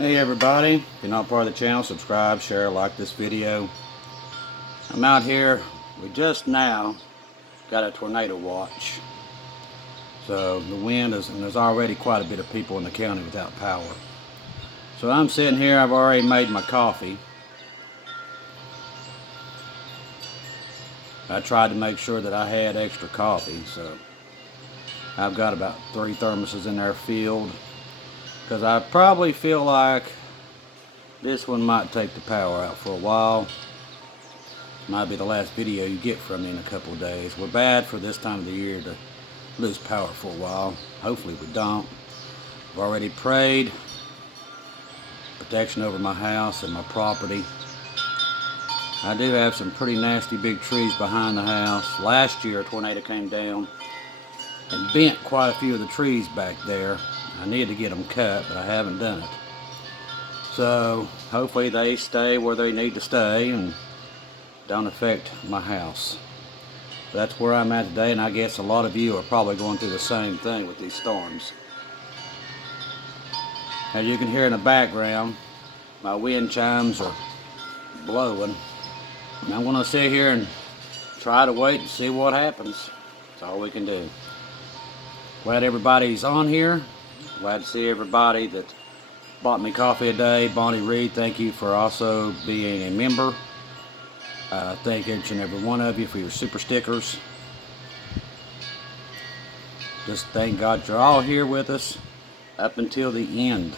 Hey everybody, if you're not part of the channel, subscribe, share, like this video. I'm out here, we just now got a tornado watch. So the wind is, and there's already quite a bit of people in the county without power. So I'm sitting here, I've already made my coffee. I tried to make sure that I had extra coffee, so I've got about 3 thermoses in there filled. Because I probably feel like this one might take the power out for a while. Might be the last video you get from me in a couple of days. We're bad for this time of the year to lose power for a while. Hopefully we don't. I've already prayed protection over my house and my property. I do have some pretty nasty big trees behind the house. Last year a tornado came down and bent quite a few of the trees back there. I need to get them cut, but I haven't done it. So hopefully they stay where they need to stay and don't affect my house. That's where I'm at today, and I guess a lot of you are probably going through the same thing with these storms. As you can hear in the background, my wind chimes are blowing. And I'm going to sit here and try to wait and see what happens. That's all we can do. Glad everybody's on here. Glad to see everybody that bought me coffee today. Bonnie Reed, thank you for also being a member. Thank each and every one of you for your super stickers. Just thank God you're all here with us up until the end.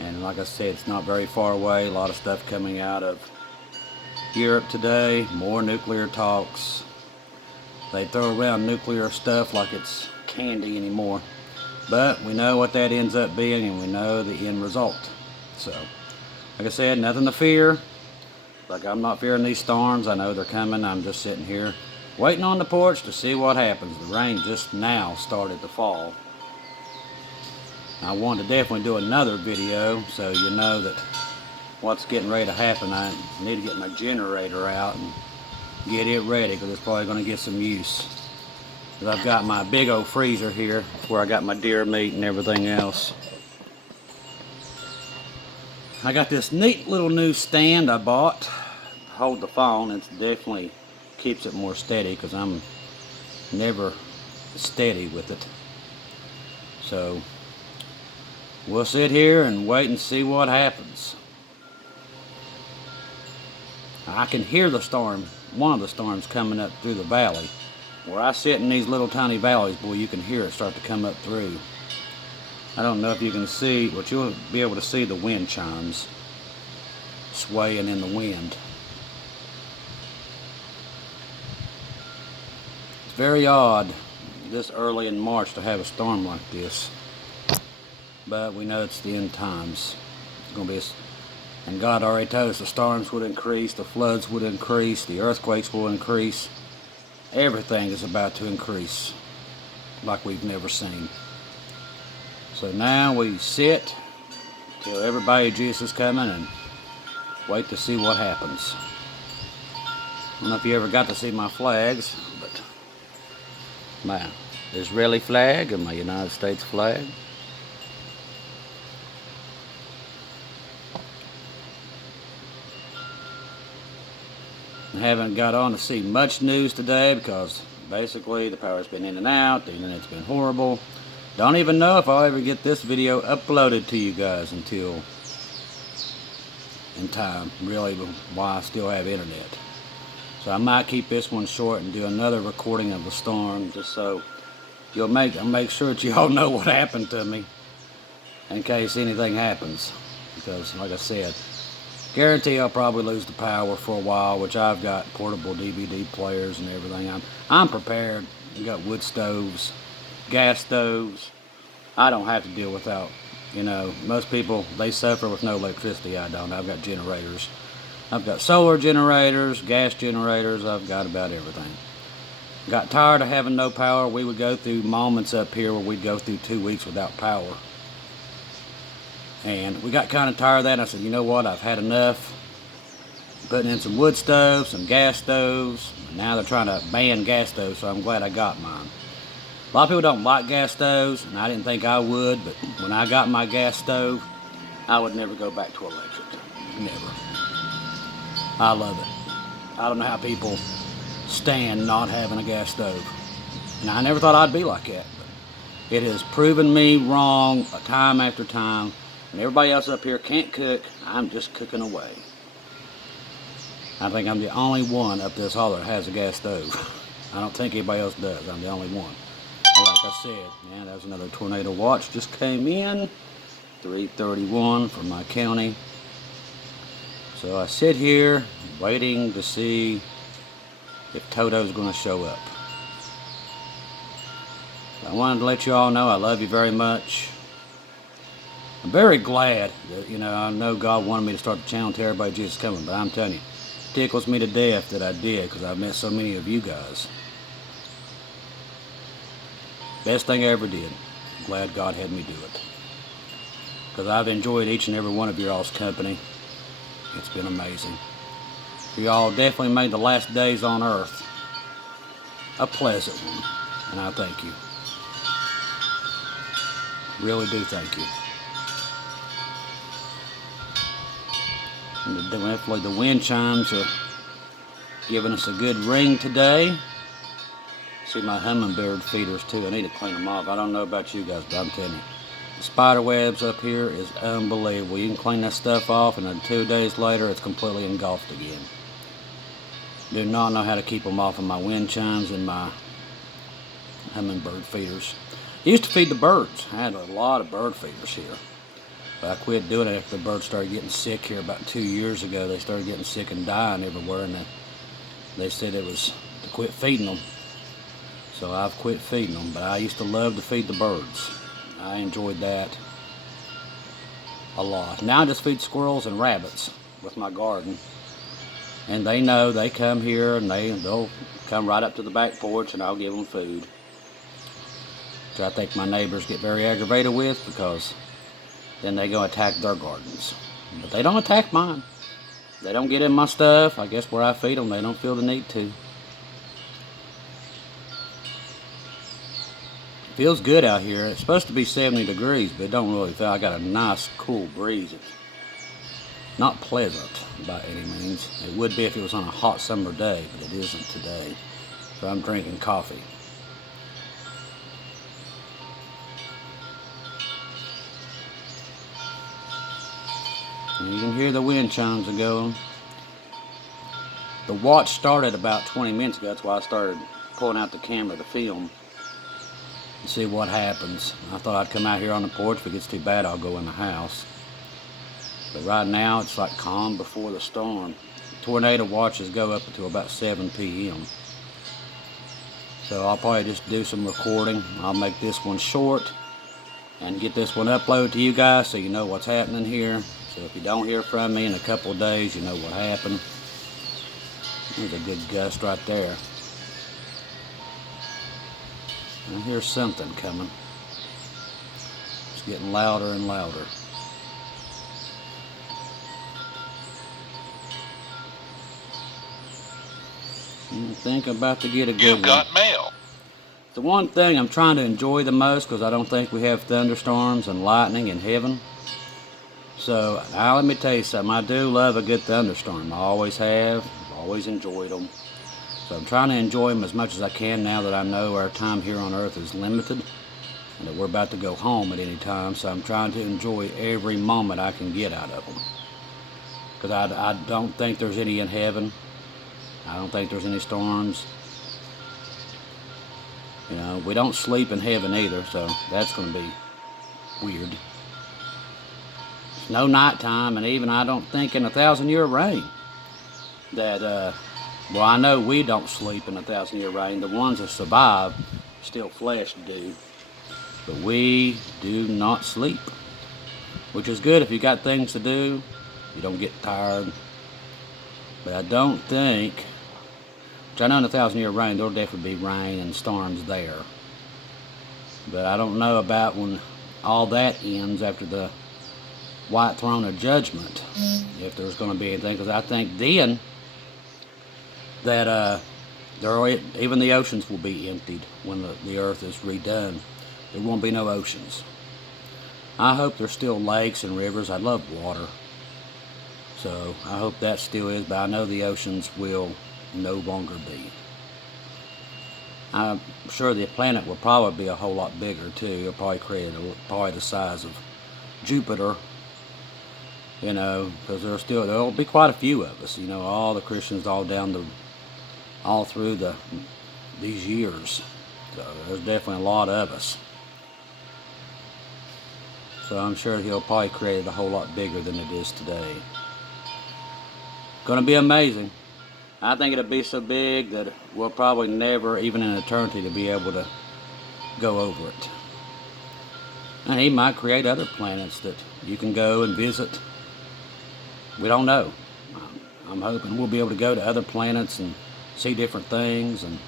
And like I said, it's not very far away. A lot of stuff coming out of Europe today. More nuclear talks. They throw around nuclear stuff like it's candy anymore. But we know what that ends up being, and we know the end result. So, like I said, nothing to fear. Like, I'm not fearing these storms. I know they're coming. I'm just sitting here waiting on the porch to see what happens. The rain just now started to fall. I want to definitely do another video so you know that what's getting ready to happen. I need to get my generator out and get it ready, because it's probably going to get some use. I've got my big old freezer here where I got my deer meat and everything else. I got this neat little new stand I bought to hold the phone. It definitely keeps it more steady, because I'm never steady with it. So we'll sit here and wait and see what happens. I can hear the storm, one of the storms coming up through the valley. Where I sit in these little tiny valleys, boy, you can hear it start to come up through. I don't know if you can see, but you'll be able to see the wind chimes swaying in the wind. It's very odd this early in March to have a storm like this. But we know it's the end times. It's going to be and God already told us the storms would increase, the floods would increase, the earthquakes will increase. Everything is about to increase like we've never seen. So now we sit till everybody Jesus is coming and wait to see what happens. I don't know if you ever got to see my flags, but my Israeli flag and my United States flag. I haven't got on to see much news today because basically the power's been in and out, the internet's been horrible. Don't even know if I'll ever get this video uploaded to you guys until in time, really, why I still have internet. So I might keep this one short and do another recording of the storm, just so I'll make sure that you all know what happened to me in case anything happens. Because like I said, guarantee I'll probably lose the power for a while, which I've got portable DVD players and everything. I'm prepared. I've got wood stoves, gas stoves. I don't have to deal without, most people, they suffer with no electricity. I don't. I've got generators. I've got solar generators, gas generators. I've got about everything. Got tired of having no power. We would go through moments up here where we'd go through 2 weeks without power. And we got kind of tired of that, and I said, you know what, I've had enough. Putting in some wood stoves, some gas stoves. Now they're trying to ban gas stoves, so I'm glad I got mine. A lot of people don't like gas stoves, and I didn't think I would, but when I got my gas stove, I would never go back to electric. Never. I love it. I don't know how people stand not having a gas stove. And I never thought I'd be like that. But it has proven me wrong time after time. And everybody else up here can't cook. I'm just cooking away. I think I'm the only one up this hall that has a gas stove. I don't think anybody else does. I'm the only one. But like I said, yeah, that was another tornado watch just came in. 3:31 for my county. So I sit here waiting to see if Toto's going to show up. I wanted to let you all know I love you very much. I'm very glad that, I know God wanted me to start the channel and tell everybody Jesus is coming, but I'm telling you, it tickles me to death that I did, because I've met so many of you guys. Best thing I ever did. I'm glad God had me do it. Because I've enjoyed each and every one of your all's company. It's been amazing. You all definitely made the last days on earth a pleasant one, and I thank you. Really do thank you. And definitely the wind chimes are giving us a good ring today. See my hummingbird feeders too. I need to clean them off. I don't know about you guys, but I'm telling you, the spider webs up here is unbelievable. You can clean that stuff off, and then 2 days later, it's completely engulfed again. Do not know how to keep them off of my wind chimes and my hummingbird feeders. I used to feed the birds. I had a lot of bird feeders here. But I quit doing it after the birds started getting sick here about 2 years ago. They started getting sick and dying everywhere, and they said it was to quit feeding them. So I've quit feeding them, but I used to love to feed the birds. I enjoyed that a lot. Now I just feed squirrels and rabbits with my garden. And they know, they come here and they'll come right up to the back porch and I'll give them food. Which I think my neighbors get very aggravated with, because then they go attack their gardens. But they don't attack mine. They don't get in my stuff. I guess where I feed them, they don't feel the need to. It feels good out here. It's supposed to be 70 degrees, but it don't really feel. I got a nice cool breeze. It's not pleasant by any means. It would be if it was on a hot summer day, but it isn't today. So I'm drinking coffee. And you can hear the wind chimes are going. The watch started about 20 minutes ago. That's why I started pulling out the camera to film and see what happens. I thought I'd come out here on the porch. If it gets too bad, I'll go in the house. But right now, it's like calm before the storm. Tornado watches go up until about 7 p.m. So I'll probably just do some recording. I'll make this one short and get this one uploaded to you guys so you know what's happening here. So if you don't hear from me in a couple of days, you know what happened. There's a good gust right there. I hear something coming. It's getting louder and louder. I think I'm about to get a good one. You've got mail. The one thing I'm trying to enjoy the most, because I don't think we have thunderstorms and lightning in heaven. So now let me tell you something. I do love a good thunderstorm. I always have. I've always enjoyed them. So I'm trying to enjoy them as much as I can now that I know our time here on earth is limited and that we're about to go home at any time. So I'm trying to enjoy every moment I can get out of them. Because I don't think there's any in heaven. I don't think there's any storms. You know, we don't sleep in heaven either, so that's going to be weird. No nighttime, and even I don't think in 1,000-year reign that, well, I know we don't sleep in 1,000-year reign. The ones that survive, still flesh do. But we do not sleep, which is good if you got things to do. You don't get tired. But I don't think, which I know in 1,000-year reign, there'll definitely be rain and storms there. But I don't know about when all that ends after the white throne of judgment, if there's going to be anything, because I think then that even the oceans will be emptied when the earth is redone. There won't be no oceans. I hope there's still lakes and rivers. I love water. So I hope that still is, but I know the oceans will no longer be. I'm sure the planet will probably be a whole lot bigger too. It'll probably create probably the size of Jupiter, you know, because there'll be quite a few of us, you know, all the Christians all through these years. So there's definitely a lot of us. So I'm sure he'll probably create it a whole lot bigger than it is today. Gonna be amazing. I think it'll be so big that we'll probably never, even in eternity, to be able to go over it. And he might create other planets that you can go and visit. We don't know. I'm hoping we'll be able to go to other planets and see different things. And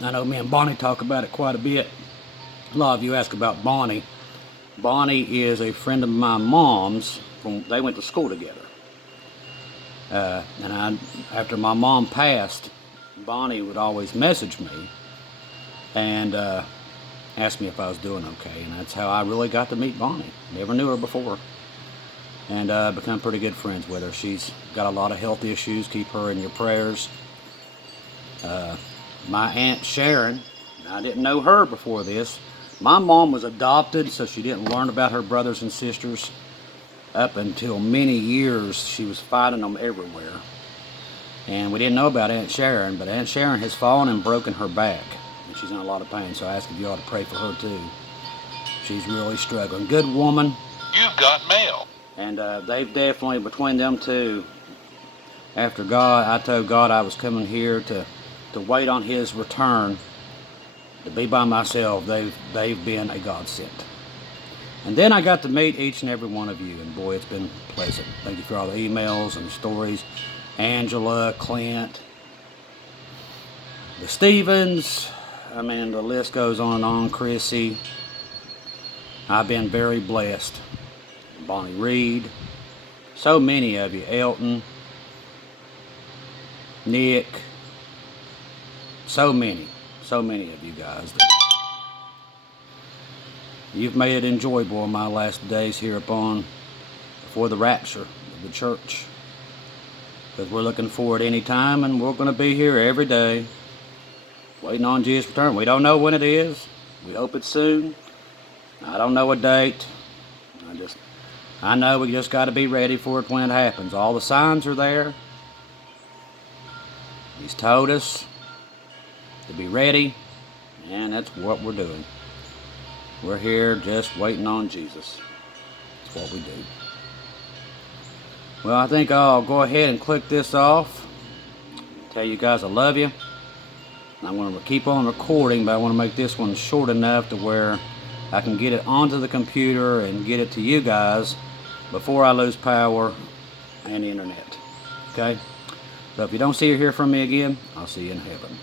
I know me and Bonnie talk about it quite a bit. A lot of you ask about Bonnie. Bonnie is a friend of my mom's. They went to school together. And after my mom passed, Bonnie would always message me and ask me if I was doing okay. And that's how I really got to meet Bonnie. Never knew her before. And become pretty good friends with her. She's got a lot of health issues. Keep her in your prayers. My Aunt Sharon, I didn't know her before this. My mom was adopted, so she didn't learn about her brothers and sisters up until many years. She was fighting them everywhere. And we didn't know about Aunt Sharon, but Aunt Sharon has fallen and broken her back. And she's in a lot of pain, so I ask if you ought to pray for her too. She's really struggling. Good woman. You've got mail. And they've definitely, between them two, after God, I told God I was coming here to wait on His return, to be by myself. They've been a godsend. And then I got to meet each and every one of you, and boy, it's been pleasant. Thank you for all the emails and stories. Angela, Clint, the Stevens, I mean, the list goes on and on. Chrissy. I've been very blessed. Bonnie Reed, so many of you. Elton, Nick, so many of you guys. You've made it enjoyable in my last days here before the rapture of the church. Because we're looking forward any time, and we're going to be here every day, waiting on Jesus' return. We don't know when it is. We hope it's soon. I don't know a date. I know we just got to be ready for it when it happens. All the signs are there. He's told us to be ready, and that's what we're doing. We're here just waiting on Jesus. That's what we do. Well, I think I'll go ahead and click this off. Tell you guys I love you. I'm going to keep on recording, but I want to make this one short enough to where I can get it onto the computer and get it to you guys before I lose power and the internet. Okay? So if you don't see or hear from me again, I'll see you in heaven.